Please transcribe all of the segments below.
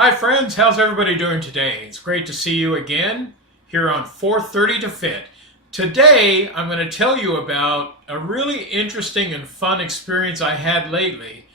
Hi friends, how's everybody doing today? It's great to see you again here on 4:30 to Fit. Today I'm going to tell you about a really interesting and fun experience I had lately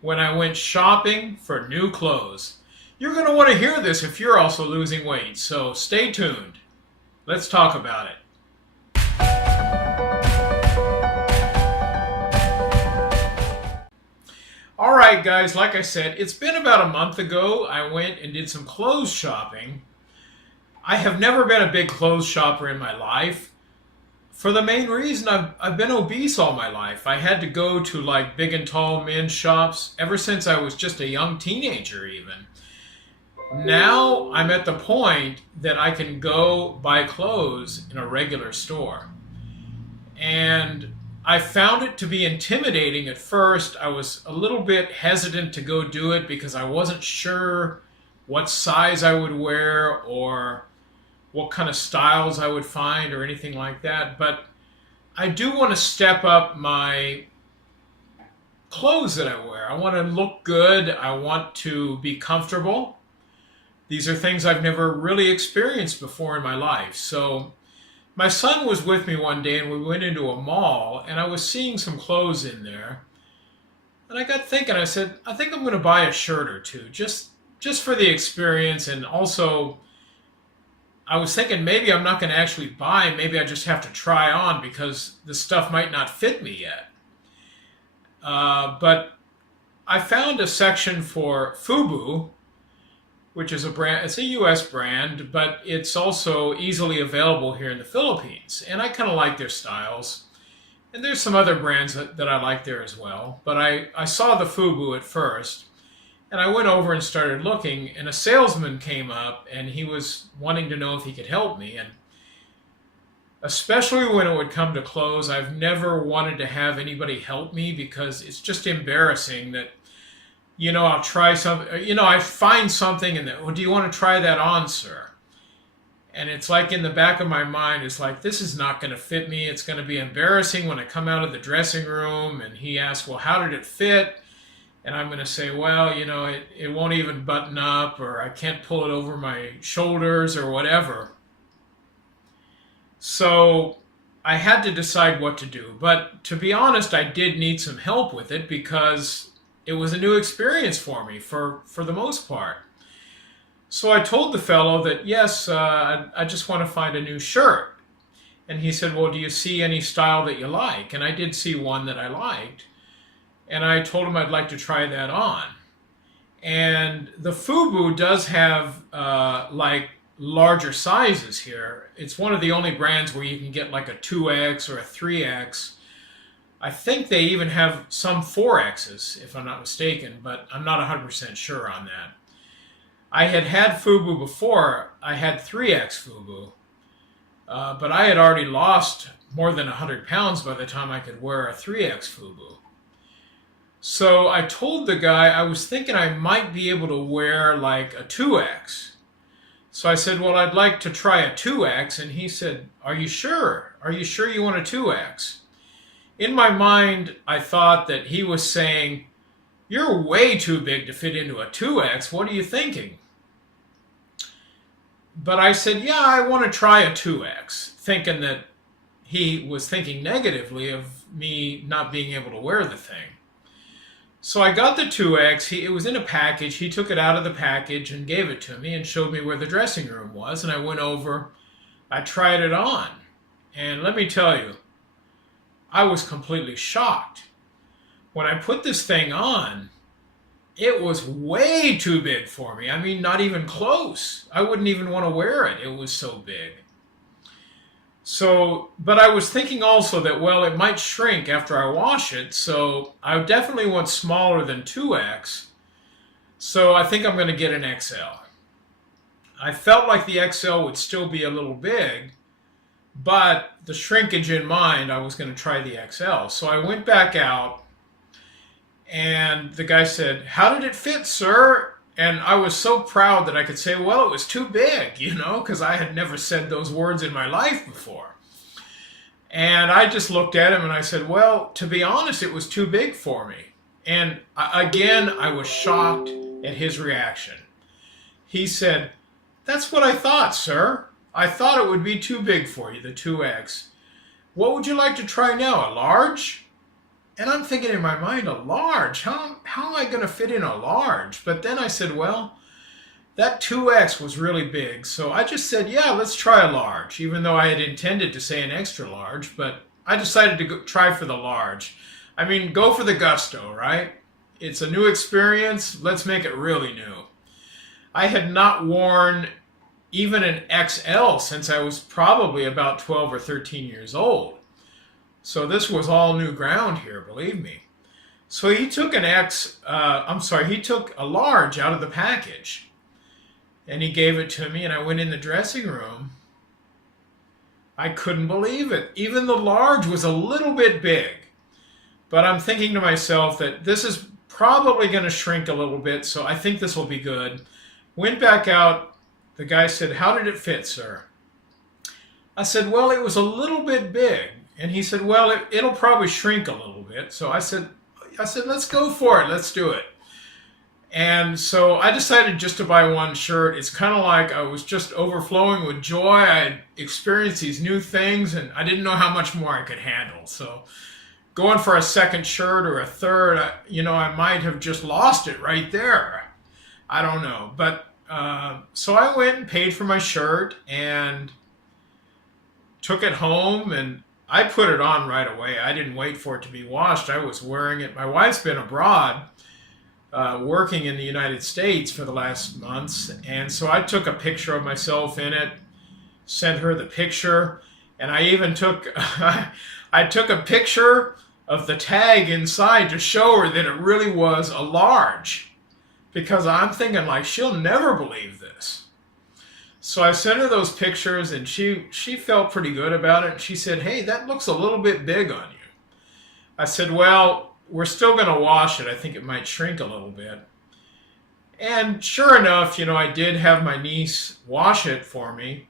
when I went shopping for new clothes. You're going to want to hear this if you're also losing weight, so stay tuned. Let's talk about it. Alright guys, like I said, it's been about a month ago I went and did some clothes shopping. I have never been a big clothes shopper in my life for the main reason I've been obese all my life. I had to go to like big and tall men's shops ever since I was just a young teenager even. Now I'm at the point that I can go buy clothes in a regular store. And I found it to be intimidating at first. I was a little bit hesitant to go do it because I wasn't sure what size I would wear or what kind of styles I would find or anything like that. But I do want to step up my clothes that I wear. I want to look good. I want to be comfortable. These are things I've never really experienced before in my life. So my son was with me one day and we went into a mall and I was seeing some clothes in there. And I got thinking, I said, I think I'm going to buy a shirt or two just for the experience. And also I was thinking maybe I'm not going to actually buy, maybe I just have to try on because the stuff might not fit me yet. But I found a section for FUBU, which is a brand, it's a US brand, but it's also easily available here in the Philippines. And I kind of like their styles. And there's some other brands that I like there as well. But I saw the FUBU at first, and I went over and started looking, and a salesman came up, and he was wanting to know if he could help me. And especially when it would come to clothes, I've never wanted to have anybody help me because it's just embarrassing that I'll try something, I find something and well, do you want to try that on, sir? And it's like in the back of my mind, it's like, this is not going to fit me. It's going to be embarrassing when I come out of the dressing room and he asks, well, how did it fit? And I'm going to say, well, it won't even button up or I can't pull it over my shoulders or whatever. So I had to decide what to do. But to be honest, I did need some help with it because it was a new experience for me, for the most part. So I told the fellow that, yes, I just want to find a new shirt. And he said, well, do you see any style that you like? And I did see one that I liked. And I told him I'd like to try that on. And the FUBU does have, like, larger sizes here. It's one of the only brands where you can get like a 2X or a 3X. I think they even have some 4Xs, if I'm not mistaken, but I'm not 100% sure on that. I had FUBU before. I had 3X FUBU, but I had already lost more than 100 pounds by the time I could wear a 3X FUBU. So I told the guy I was thinking I might be able to wear like a 2X. So I said, well, I'd like to try a 2X, and he said, are you sure? Are you sure you want a 2X? In my mind, I thought that he was saying, you're way too big to fit into a 2X. What are you thinking? But I said, yeah, I want to try a 2X, thinking that he was thinking negatively of me not being able to wear the thing. So I got the 2X. It was in a package. He took it out of the package and gave it to me and showed me where the dressing room was. And I went over. I tried it on. And let me tell you, I was completely shocked. When I put this thing on, it was way too big for me. I mean, not even close. I wouldn't even want to wear it. It was so big. So, but I was thinking also that, well, it might shrink after I wash it. So I definitely want smaller than 2X. So I think I'm going to get an XL. I felt like the XL would still be a little big, but the shrinkage in mind, I was going to try the XL. So I went back out, and the guy said, how did it fit, sir? And I was so proud that I could say, well, it was too big, because I had never said those words in my life before. And I just looked at him and I said, well, to be honest, it was too big for me. And again, I was shocked at his reaction. He said, "That's what I thought, sir. I thought it would be too big for you, the 2X. What would you like to try now, a large?" And I'm thinking in my mind, a large? How am I going to fit in a large? But then I said, well, that 2X was really big. So I just said, yeah, let's try a large, even though I had intended to say an extra large. But I decided to try for the large. I mean, go for the gusto, right? It's a new experience. Let's make it really new. I had not worn even an XL since I was probably about 12 or 13 years old. So this was all new ground here, believe me. So he took he took a large out of the package and he gave it to me, and I went in the dressing room. I couldn't believe it. Even the large was a little bit big, but I'm thinking to myself that this is probably going to shrink a little bit, so I think this will be good. Went back out. The guy said, "How did it fit, sir?" I said, "Well, it was a little bit big." And he said, "Well, it'll probably shrink a little bit." So I said, "Let's go for it. Let's do it." And so I decided just to buy one shirt. It's kind of like I was just overflowing with joy. I had experienced these new things, and I didn't know how much more I could handle. So going for a second shirt or a third, I might have just lost it right there. I don't know. But so I went and paid for my shirt and took it home, and I put it on right away. I didn't wait for it to be washed. I was wearing it. My wife's been abroad working in the United States for the last months, and so I took a picture of myself in it, sent her the picture, and I even took I took a picture of the tag inside to show her that it really was a large, because I'm thinking, like, she'll never believe this. So I sent her those pictures, and she felt pretty good about it. She said, "Hey, that looks a little bit big on you." I said, "Well, we're still going to wash it. I think it might shrink a little bit." And sure enough, I did have my niece wash it for me.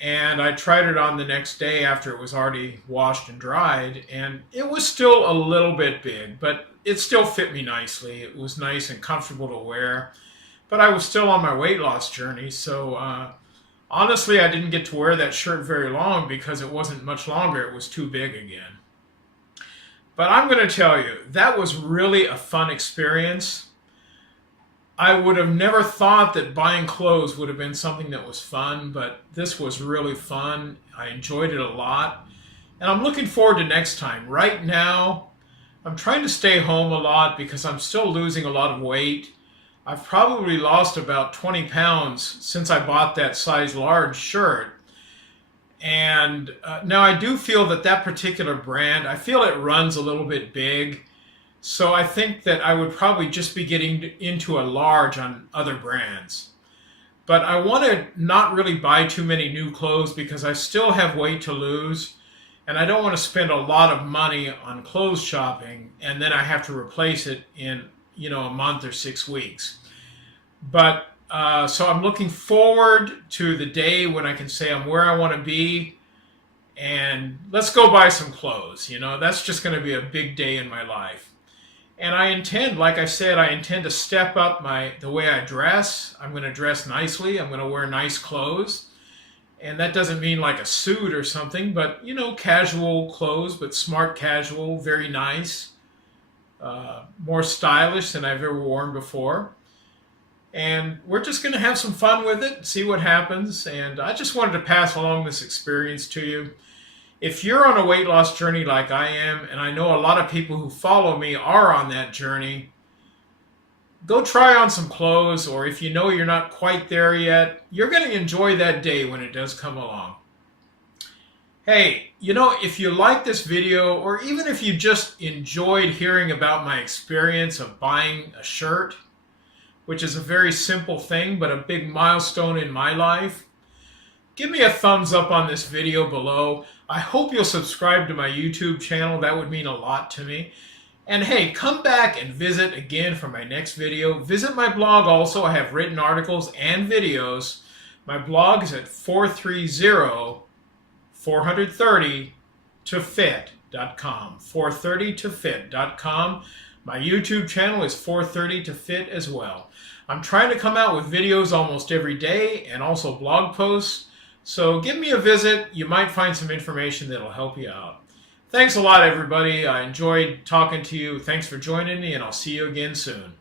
And I tried it on the next day after it was already washed and dried. And it was still a little bit big, but it still fit me nicely. It was nice and comfortable to wear. But I was still on my weight loss journey, so honestly, I didn't get to wear that shirt very long because it wasn't much longer. It was too big again. But I'm going to tell you, that was really a fun experience. I would have never thought that buying clothes would have been something that was fun, but this was really fun. I enjoyed it a lot, and I'm looking forward to next time. Right now, I'm trying to stay home a lot because I'm still losing a lot of weight. I've probably lost about 20 pounds since I bought that size large shirt. And now I do feel that particular brand, I feel it runs a little bit big. So I think that I would probably just be getting into a large on other brands. But I want to not really buy too many new clothes because I still have weight to lose. And I don't want to spend a lot of money on clothes shopping and then I have to replace it in a month or 6 weeks. But so I'm looking forward to the day when I can say I'm where I want to be, and let's go buy some clothes. That's just going to be a big day in my life. And I intend, like I said, to step up the way I dress. I'm going to dress nicely. I'm going to wear nice clothes. And that doesn't mean like a suit or something, but casual clothes, but smart casual, very nice, more stylish than I've ever worn before. And we're just going to have some fun with it, see what happens. And I just wanted to pass along this experience to you. If you're on a weight loss journey like I am, and I know a lot of people who follow me are on that journey, go try on some clothes, or if you're not quite there yet, you're going to enjoy that day when it does come along. Hey, if you like this video, or even if you just enjoyed hearing about my experience of buying a shirt, which is a very simple thing, but a big milestone in my life, give me a thumbs up on this video below. I hope you'll subscribe to my YouTube channel. That would mean a lot to me. And hey, come back and visit again for my next video. Visit my blog also. I have written articles and videos. My blog is at 430-430-TO-FIT.com. 430tofit.com. My YouTube channel is 430 to Fit as well. I'm trying to come out with videos almost every day and also blog posts. So give me a visit. You might find some information that'll help you out. Thanks a lot, everybody. I enjoyed talking to you. Thanks for joining me, and I'll see you again soon.